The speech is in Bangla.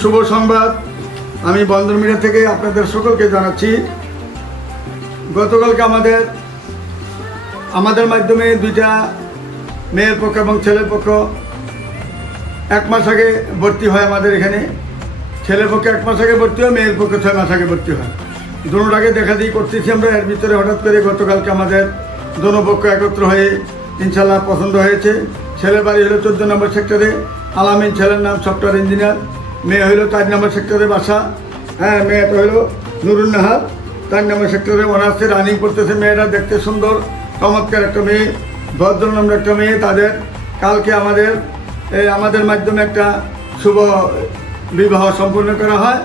শুভ সংবাদ। আমি বন্দর মিডিয়া থেকে আপনাদের সকলকে জানাচ্ছি, গতকালকে আমাদের আমাদের মাধ্যমে দুইটা মেয়ের পক্ষ এবং ছেলের পক্ষ এক মাস আগে ভর্তি হয় আমাদের এখানে। ছেলের পক্ষে এক মাস আগে ভর্তি হয়, মেয়ের পক্ষে ছয় মাস আগে ভর্তি হয়। দুটাকে দেখা দিই করতেছি আমরা, এর ভিতরে হঠাৎ করে গতকালকে আমাদের দোনো পক্ষ একত্র হয়ে ইনশাল্লাহ পছন্দ হয়েছে। ছেলের বাড়ি হলো চোদ্দ নম্বর সেক্টরে। আলামিন ছেলের নাম সফটওয়্যার ইঞ্জিনিয়ার মেয়ে হইল চার নম্বর সেক্টরে বাসা। হ্যাঁ মেয়েটা হইল নুরুল নাহাদ চার নম্বর সেক্টরে অনার্সে রানিং করতেছে, মেয়েরা দেখতে সুন্দর, চমৎকার একটা মেয়ে ভদ্র নামের একটা মেয়ে তাদের। কালকে আমাদের আমাদের মাধ্যমে একটা শুভ বিবাহ সম্পন্ন করা হয়।